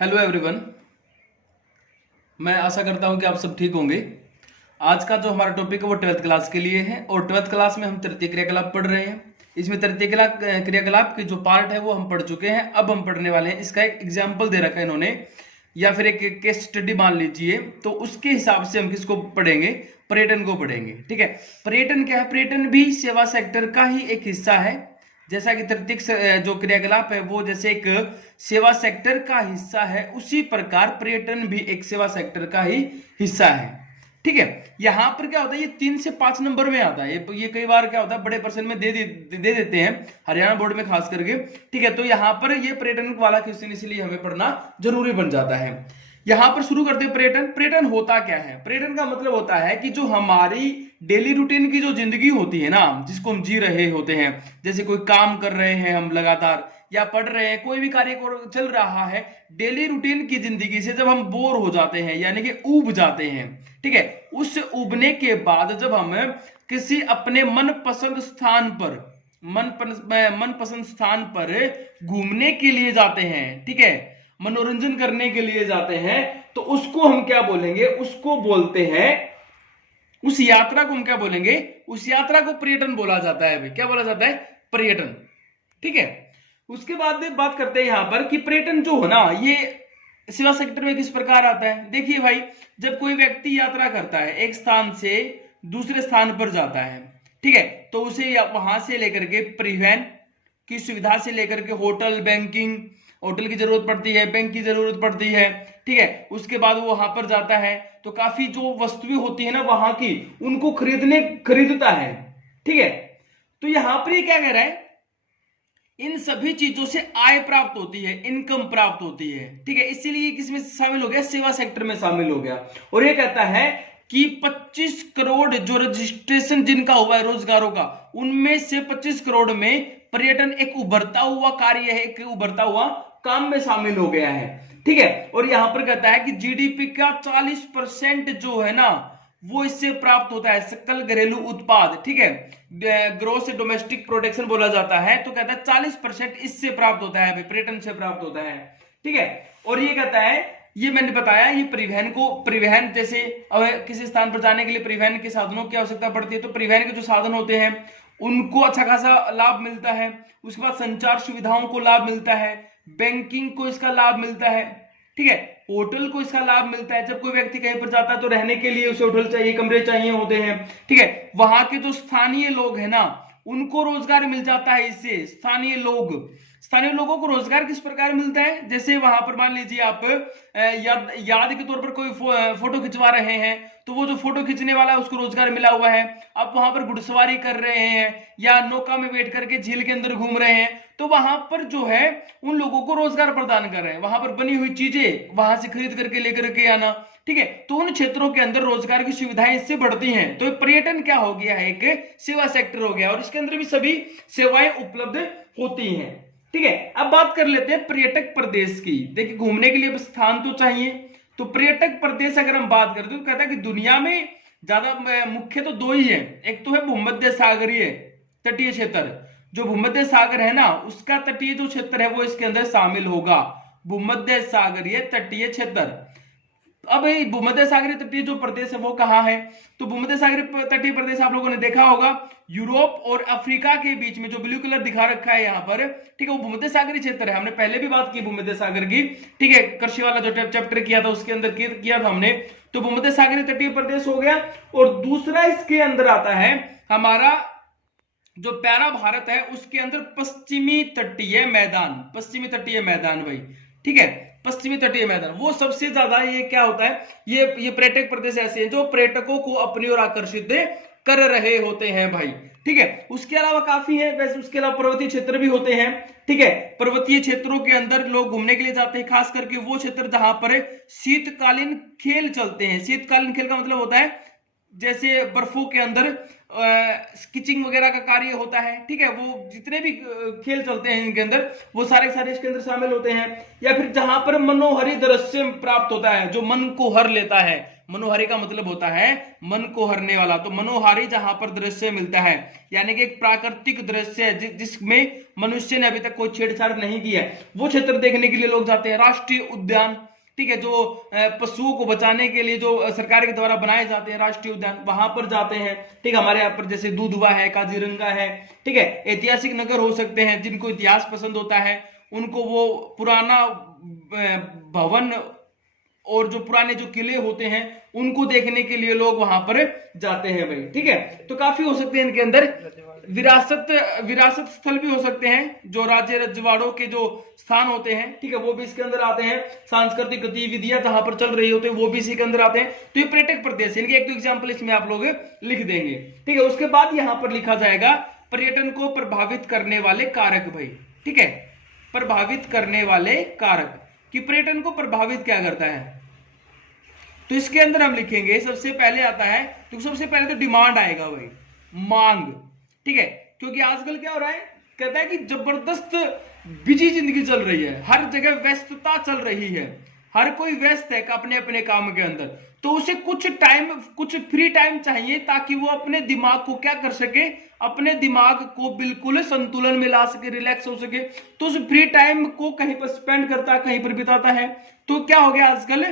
Hello everyone. मैं आशा करता हूं कि आप सब ठीक होंगे। आज का जो हमारा टॉपिक है वो 12th क्लास के लिए है और 12th क्लास में हम तृतीय क्रियाकलाप पढ़ रहे हैं। इसमें तृतीय क्रियाकलाप की जो पार्ट है वो हम पढ़ चुके हैं। अब हम पढ़ने वाले हैं, इसका एक एग्जाम्पल दे रखा है इन्होंने या फिर एक केस स्टडी मान लीजिए, तो उसके हिसाब से हम किसको पढ़ेंगे, पर्यटन को पढ़ेंगे। ठीक है, पर्यटन क्या है? पर्यटन भी सेवा सेक्टर का ही एक हिस्सा है। जैसा कि तृतीय जो क्रियाकलाप है वो जैसे एक सेवा सेक्टर का हिस्सा है, उसी प्रकार पर्यटन भी एक सेवा सेक्टर का ही हिस्सा है। ठीक है, यहां पर क्या होता है, ये 3 से 5 नंबर में आता है। ये कई बार क्या होता है, बड़े परसेंट में दे देते हैं, हरियाणा बोर्ड में खास करके। ठीक है, तो यहां पर ये पर्यटन वाला क्वेश्चन इसलिए हमें पढ़ना जरूरी बन जाता है। यहां पर शुरू करते हैं पर्यटन। पर्यटन होता क्या है? पर्यटन का मतलब होता है कि जो हमारी डेली रूटीन की जो जिंदगी होती है ना, जिसको हम जी रहे होते हैं, जैसे कोई काम कर रहे हैं हम लगातार या पढ़ रहे हैं, कोई भी कार्य चल रहा है, डेली रूटीन की जिंदगी से जब हम बोर हो जाते हैं यानी कि ऊब जाते हैं, ठीक है, उस उबने के बाद जब हम किसी अपने मनपसंद स्थान पर मनपसंद स्थान पर घूमने के लिए जाते हैं, ठीक है, मनोरंजन करने के लिए जाते हैं, तो उसको हम क्या बोलेंगे? उसको बोलते हैं, उस यात्रा को हम क्या बोलेंगे? उस यात्रा को पर्यटन बोला जाता है। भाई क्या बोला जाता है? पर्यटन। ठीक है, उसके बाद बात करते हैं यहां पर कि पर्यटन जो है ना, ये सेवा सेक्टर में किस प्रकार आता है। देखिए भाई, जब कोई व्यक्ति यात्रा करता है, एक स्थान से दूसरे स्थान पर जाता है, ठीक है, तो उसे वहां से लेकर के परिवहन की सुविधा से लेकर के होटल, बैंकिंग, होटल की जरूरत पड़ती है, बैंक की जरूरत पड़ती है, ठीक है, उसके बाद वो वहां पर जाता है तो काफी जो वस्तुएं होती है ना वहां की, उनको खरीदता है। ठीक है, तो यहां पर ये क्या कह रहा है, इन सभी चीजों से आय प्राप्त होती है, इनकम प्राप्त होती है। ठीक है, इसीलिए किसमें शामिल हो गया? सेवा सेक्टर में शामिल हो गया। और ये कहता है कि 25 करोड़ जो रजिस्ट्रेशन जिनका हुआ है रोजगारों का, उनमें से 25 करोड़ में पर्यटन एक उभरता हुआ कार्य है, एक उभरता हुआ काम में शामिल हो गया है। ठीक है, और यहां पर कहता है कि जीडीपी का 40% जो है ना वो इससे प्राप्त होता है, सकल घरेलू उत्पाद। ठीक है, ग्रोस डोमेस्टिक प्रोडक्शन बोला जाता है, तो कहता है 40% इससे प्राप्त होता है, पर्यटन से प्राप्त होता है। ठीक है, और ये कहता है, ये मैंने बताया, ये परिवहन जैसे किसी स्थान पर जाने के लिए परिवहन के साधनों की आवश्यकता पड़ती है, तो परिवहन के जो साधन होते हैं उनको अच्छा खासा लाभ मिलता है। उसके बाद संचार सुविधाओं को लाभ मिलता है, बैंकिंग को इसका लाभ मिलता है, ठीक है, होटल को इसका लाभ मिलता है। जब कोई व्यक्ति कहीं पर जाता है तो रहने के लिए उसे होटल चाहिए, कमरे चाहिए होते हैं। ठीक है, वहां के जो स्थानीय लोग हैं ना, उनको रोजगार मिल जाता है इससे। स्थानीय लोगों को रोजगार किस प्रकार मिलता है? जैसे वहां पर मान लीजिए आप याद के तौर पर कोई फोटो खिंचवा रहे हैं, तो वो जो फोटो खींचने वाला है उसको रोजगार मिला हुआ है। आप वहां पर घुड़सवारी कर रहे हैं या नौका में बैठ करके झील के अंदर घूम रहे हैं, तो वहां पर जो है उन लोगों को रोजगार प्रदान कर रहे हैं। वहां पर बनी हुई चीजें वहां से खरीद करके लेकर के आना, ठीक है, तो उन क्षेत्रों के अंदर रोजगार की सुविधाएं इससे बढ़ती हैं। तो पर्यटन क्या हो गया है? एक सेवा सेक्टर हो गया, और इसके अंदर भी सभी सेवाएं उपलब्ध होती हैं। ठीक है, अब बात कर लेते हैं पर्यटक प्रदेश की। देखिए, घूमने के लिए स्थान तो चाहिए, तो पर्यटक प्रदेश अगर हम बात करें तो कहता है कि दुनिया में ज्यादा मुख्य तो 2 ही है। एक तो है भूमध्य सागरीय तटीय क्षेत्र, जो भूमध्य सागर है ना उसका तटीय जो क्षेत्र है वो इसके अंदर शामिल होगा, भूमध्य सागरीय तटीय क्षेत्र। अब भूमध्य सागरीय तटीय जो प्रदेश है वो कहां है? तो भूमध्य सागरीय तटीय प्रदेश आप लोगों ने देखा होगा, यूरोप और अफ्रीका के बीच में जो ब्लू कलर दिखा रखा है यहाँ पर, ठीक है, वो भूमध्य सागरीय क्षेत्र है। हमने पहले भी बात की भूमध्य सागर की, ठीक है, कृषि वाला जो चैप्टर किया था उसके अंदर किया था हमने। तो भूमध्य सागरीय तटीय प्रदेश हो गया। और दूसरा इसके अंदर आता है हमारा जो प्यारा भारत है, उसके अंदर पश्चिमी तटीय मैदान भाई। ठीक है, पश्चिमी तटीय मैदान, वो सबसे ज्यादा ये क्या होता है, ये पर्यटक प्रदेश ऐसे हैं जो पर्यटकों को अपनी ओर आकर्षित कर रहे होते हैं भाई। ठीक है, उसके अलावा काफी है वैसे, उसके अलावा पर्वतीय क्षेत्र भी होते हैं। ठीक है, पर्वतीय क्षेत्रों के अंदर लोग घूमने के लिए जाते हैं, खास करके वो क्षेत्र जहां पर शीतकालीन खेल चलते हैं। शीतकालीन खेल का मतलब होता है जैसे बर्फों के अंदर स्कीचिंग वगैरह का कार्य होता है। ठीक है, वो जितने भी खेल चलते हैं इनके अंदर, वो सारे इसके अंदर शामिल होते हैं। या फिर जहां पर मनोहरी दृश्य प्राप्त होता है, जो मन को हर लेता है, मनोहारी का मतलब होता है मन को हरने वाला। तो मनोहारी जहां पर दृश्य मिलता है, यानी कि एक प्राकृतिक दृश्य है जिसमें मनुष्य ने अभी तक कोई छेड़छाड़ नहीं किया है, वो क्षेत्र देखने के लिए लोग जाते हैं। राष्ट्रीय उद्यान, ठीक है, जो पशुओं को बचाने के लिए जो सरकार के द्वारा बनाए जाते हैं राष्ट्रीय उद्यान, वहां पर जाते हैं। ठीक है, हमारे यहाँ पर जैसे दुधवा है, काजीरंगा है, ठीक है, ऐतिहासिक नगर हो सकते हैं। जिनको इतिहास पसंद होता है उनको वो पुराना भवन और जो पुराने जो किले होते हैं उनको देखने के लिए लोग वहां पर जाते हैं भाई। ठीक है, तो काफी हो सकते हैं इनके अंदर। विरासत स्थल भी हो सकते हैं, जो राज्य रजवाड़ों के जो स्थान होते हैं, ठीक है, वो भी इसके अंदर आते हैं। सांस्कृतिक गतिविधियां जहां पर चल रही होती है वो भी इसी के अंदर आते हैं। तो ये पर्यटक प्रदेश, इनके एक तो एग्जाम्पल इसमें आप लोग लिख देंगे। ठीक है, उसके बाद यहां पर लिखा जाएगा पर्यटन को प्रभावित करने वाले कारक भाई। ठीक है, प्रभावित करने वाले कारक कि पर्यटन को प्रभावित क्या करता है, तो इसके अंदर हम लिखेंगे सबसे पहले आता है, तो सबसे पहले तो डिमांड आएगा भाई, मांग। ठीक है, क्योंकि आजकल क्या हो रहा है, कहता है कि जबरदस्त बिजी जिंदगी चल रही है, हर जगह व्यस्तता चल रही है, हर कोई व्यस्त है अपने अपने काम के अंदर। तो उसे कुछ टाइम, कुछ फ्री टाइम चाहिए ताकि वो अपने दिमाग को क्या कर सके, अपने दिमाग को बिल्कुल संतुलन में ला सके, रिलैक्स हो सके। तो उस फ्री टाइम को कहीं पर स्पेंड करता है, कहीं पर बिताता है। तो क्या हो गया, आजकल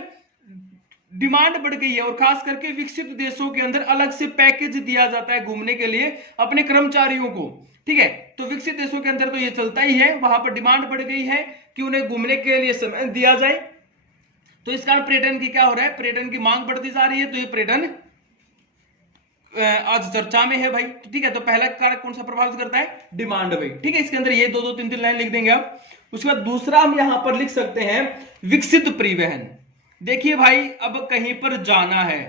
डिमांड बढ़ गई है और खास करके विकसित देशों के अंदर अलग से पैकेज दिया जाता है घूमने के लिए अपने कर्मचारियों को। ठीक है, तो विकसित देशों के अंदर तो ये चलता ही है, वहां पर डिमांड बढ़ गई है कि उन्हें घूमने के लिए समय दिया जाए। तो इस कारण पर्यटन की क्या हो रहा है, पर्यटन की मांग बढ़ती जा रही है। तो ये पर्यटन आज चर्चा में है भाई। तो ठीक है, तो पहला कारक कौन सा प्रभावित करता है, डिमांड भाई। ठीक है, इसके अंदर ये दो दो तीन तीन लाइन लिख देंगे आप। उसके बाद दूसरा हम यहां पर लिख सकते हैं विकसित परिवहन। देखिए भाई, अब कहीं पर जाना है,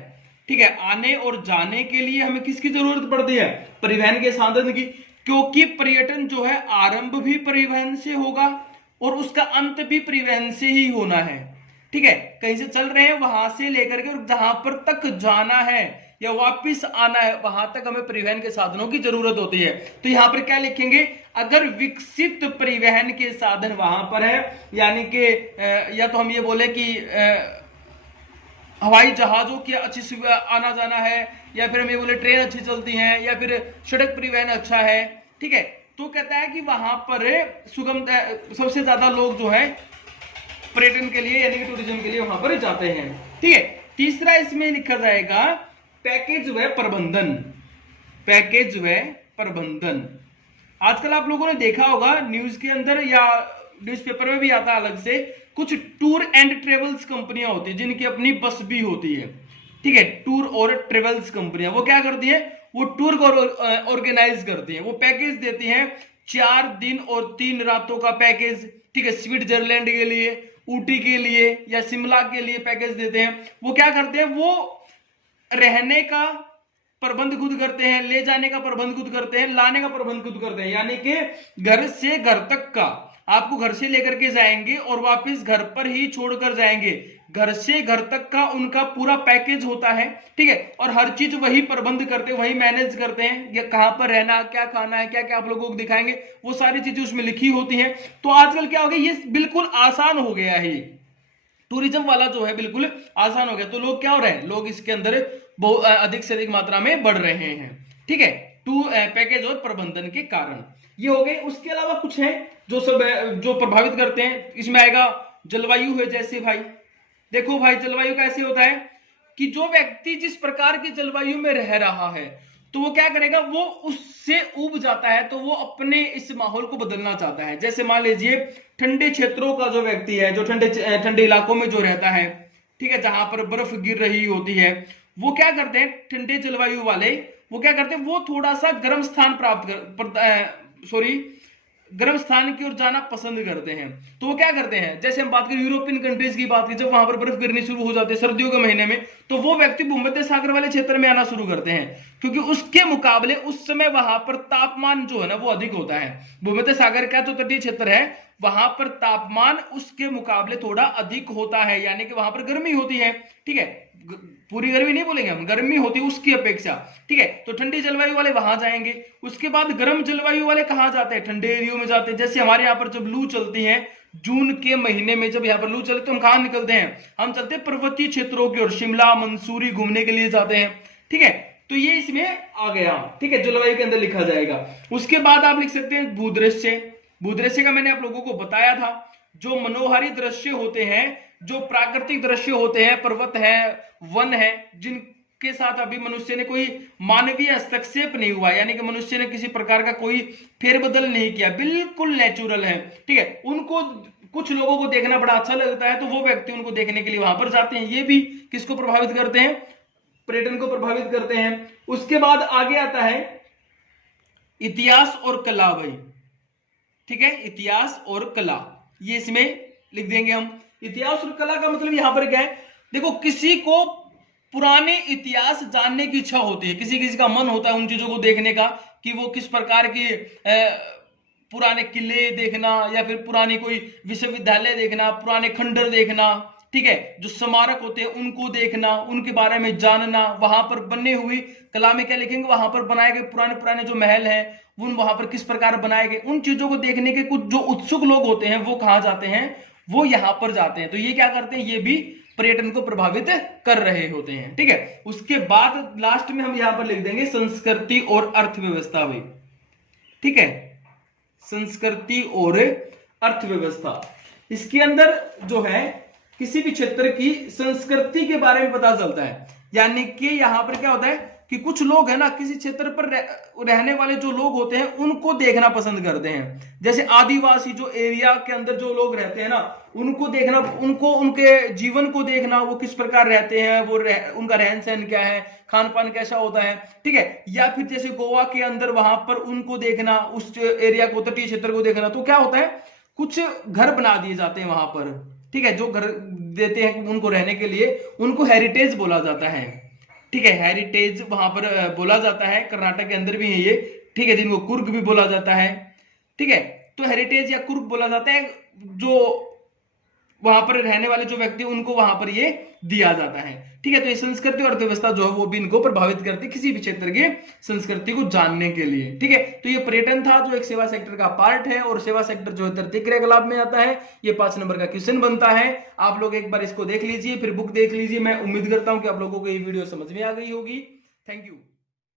ठीक है, आने और जाने के लिए हमें किसकी जरूरत पड़ती है, परिवहन के साधन की। क्योंकि पर्यटन जो है आरंभ भी परिवहन से होगा और उसका अंत भी परिवहन से ही होना है। ठीक है, कहीं से चल रहे हैं वहां से लेकर के जहां पर तक जाना है या वापस आना है वहां तक हमें परिवहन के साधनों की जरूरत होती है। तो यहां पर क्या लिखेंगे, अगर विकसित परिवहन के साधन वहां पर है, यानी कि या तो हम ये बोले कि हवाई जहाजों की अच्छी सुविधा आना जाना है, या फिर हम ये बोले ट्रेन अच्छी चलती हैं, या फिर सड़क परिवहन अच्छा है। ठीक है, तो कहता है कि वहां पर सुगमता, सबसे ज्यादा लोग जो है पर्यटन के लिए यानी कि टूरिज्म के लिए वहां पर जाते हैं। ठीक है, तीसरा इसमें लिखा जाएगा पैकेज व प्रबंधन। पैकेज व प्रबंधन, आजकल आप लोगों ने देखा होगा न्यूज के अंदर या न्यूज़पेपर में भी आता है अलग से, कुछ टूर एंड ट्रेवल्स कंपनियां होती है जिनकी अपनी बस भी होती है। ठीक है, टूर और ट्रेवल्स कंपनियां वो क्या करती है, वो टूर को ऑर्गेनाइज करती हैं, वो पैकेज देती हैं 4 दिन और 3 रातों का पैकेज। ठीक है, स्विट्जरलैंड के लिए, ऊटी के लिए या शिमला के लिए पैकेज देते हैं। वो क्या करते हैं, वो रहने का प्रबंध खुद करते हैं, ले जाने का प्रबंध खुद करते हैं, लाने का प्रबंध खुद करते हैं, यानी कि घर से घर तक का आपको घर से लेकर के जाएंगे और वापस घर पर ही छोड़कर जाएंगे। घर से घर तक का उनका पूरा पैकेज होता है। ठीक है, और हर चीज वही प्रबंध करते हैं, वही मैनेज करते हैं, या कहां पर रहना, क्या खाना है, क्या क्या आप लोगों को दिखाएंगे, वो सारी चीजें उसमें लिखी होती हैं। तो आजकल क्या हो गया, ये बिल्कुल आसान हो गया है, टूरिज्म वाला जो है बिल्कुल आसान हो गया। तो लोग क्या हो रहे हैं, लोग इसके अंदर बहुत अधिक से अधिक मात्रा में बढ़ रहे हैं। ठीक है, पैकेज और प्रबंधन के कारण ये हो गए। उसके अलावा कुछ है जो प्रभावित करते हैं, इसमें आएगा जलवायु है। जैसे भाई देखो भाई, जलवायु कैसे होता है कि जो व्यक्ति जिस प्रकार की जलवायु में रह रहा है तो वो क्या करेगा, वो उससे ऊब जाता है, तो वो अपने इस माहौल को बदलना चाहता है। जैसे मान लीजिए ठंडे क्षेत्रों का जो व्यक्ति है, जो ठंडे इलाकों में जो रहता है, ठीक है, जहां पर बर्फ गिर रही होती है, वो क्या करते हैं, ठंडे जलवायु वाले वो क्या करते हैं, वो थोड़ा सा गर्म स्थान गर्म स्थान की ओर जाना पसंद करते हैं। तो वो क्या करते हैं, जैसे हम बात करें यूरोपियन कंट्रीज की बात करें, जब वहां पर बर्फ गिरनी शुरू हो जाती है सर्दियों के महीने में, तो वो व्यक्ति भूमध्य सागर वाले क्षेत्र में आना शुरू करते हैं, क्योंकि उसके मुकाबले उस समय वहां पर तापमान जो है ना वो अधिक होता है। भूमध्य सागर का जो तटीय क्षेत्र है वहां पर तापमान उसके मुकाबले थोड़ा अधिक होता है, यानी कि वहां पर गर्मी होती है। ठीक है, पूरी गर्मी नहीं बोलेंगे हम, गर्मी होती है उसकी अपेक्षा। ठीक है, तो ठंडी जलवायु वाले वहां जाएंगे। उसके बाद गर्म जलवायु वाले कहां जाते हैं, ठंडे एरियो में जाते हैं। जैसे हमारे यहाँ पर जब लू चलती है जून के महीने में जब यहाँ पर लू चले तो हम कहां निकलते हैं, हम चलते हैं पर्वतीय क्षेत्रों की ओर, शिमला मंसूरी घूमने के लिए जाते हैं। ठीक है, तो ये इसमें आ गया। ठीक है, जलवायु के अंदर लिखा जाएगा। उसके बाद आप लिख सकते हैं भूदृश्य। भूदृश्य का मैंने आप लोगों को बताया था, जो मनोहारी दृश्य होते हैं, जो प्राकृतिक दृश्य होते हैं, पर्वत है, वन है, जिनके साथ अभी मनुष्य ने कोई मानवीय हस्तक्षेप नहीं हुआ, यानी कि मनुष्य ने किसी प्रकार का कोई फेरबदल नहीं किया, बिल्कुल नेचुरल है। ठीक है, उनको कुछ लोगों को देखना बड़ा अच्छा लगता है, तो वो व्यक्ति उनको देखने के लिए वहां पर जाते हैं। ये भी किसको प्रभावित करते हैं, पर्यटन को प्रभावित करते हैं। उसके बाद आगे आता है इतिहास और कला भाई। ठीक है, इतिहास और कला, ये इसमें लिख देंगे हम। इतिहास और कला का मतलब यहां पर क्या है, देखो किसी को पुराने इतिहास जानने की इच्छा होती है, किसी किसी का मन होता है उन चीजों को देखने का, कि वो किस प्रकार की पुराने किले देखना, या फिर पुरानी कोई विश्वविद्यालय देखना, पुराने खंडर देखना। ठीक है, जो स्मारक होते हैं उनको देखना, उनके बारे में जानना, वहां पर बने हुई कला में क्या लिखेंगे, वहां पर बनाए गए पुराने पुराने जो महल हैं उन वहां पर किस प्रकार बनाए गए, उन चीजों को देखने के कुछ जो उत्सुक लोग होते हैं वो कहां जाते हैं, वो यहां पर जाते हैं। तो ये क्या करते हैं, ये भी पर्यटन को प्रभावित कर रहे होते हैं। ठीक है, उसके बाद लास्ट में हम यहां पर लिख देंगे संस्कृति और अर्थव्यवस्था भाई। ठीक है, संस्कृति और अर्थव्यवस्था, इसके अंदर जो है किसी भी क्षेत्र की संस्कृति के बारे में पता चलता है। यानी कि यहां पर क्या होता है कि कुछ लोग है ना, किसी क्षेत्र पर रहने वाले जो लोग होते हैं उनको देखना पसंद करते हैं। जैसे आदिवासी जो एरिया के अंदर जो लोग रहते हैं ना, उनको देखना, उनको उनके जीवन को देखना, वो किस प्रकार रहते हैं, वो उनका रहन सहन क्या है, खान पान कैसा होता है। ठीक है, या फिर जैसे गोवा के अंदर वहां पर उनको देखना, उस एरिया को, तटीय क्षेत्र को देखना, तो क्या होता है कुछ घर बना दिए जाते हैं वहां पर। ठीक है, जो घर देते हैं उनको रहने के लिए, उनको हेरिटेज बोला जाता है। ठीक है, हेरिटेज वहां पर बोला जाता है, कर्नाटक के अंदर भी है ये। ठीक है, जिनको कुर्ग भी बोला जाता है। ठीक है, तो हेरिटेज या कुर्ग बोला जाता है, जो वहां पर रहने वाले जो व्यक्ति उनको वहां पर ये दिया जाता है। ठीक है, तो ये संस्कृति और अर्थव्यवस्था जो है वो भी इनको प्रभावित करती है, किसी भी क्षेत्र की संस्कृति को जानने के लिए। ठीक है, तो ये पर्यटन था जो एक सेवा सेक्टर का पार्ट है, और सेवा सेक्टर जो है तृतीय क्रियाकलाप में आता है। ये 5 नंबर का क्वेश्चन बनता है। आप लोग एक बार इसको देख लीजिए, फिर बुक देख लीजिए। मैं उम्मीद करता हूं कि आप लोगों को ये वीडियो समझ में आ गई होगी। Thank you.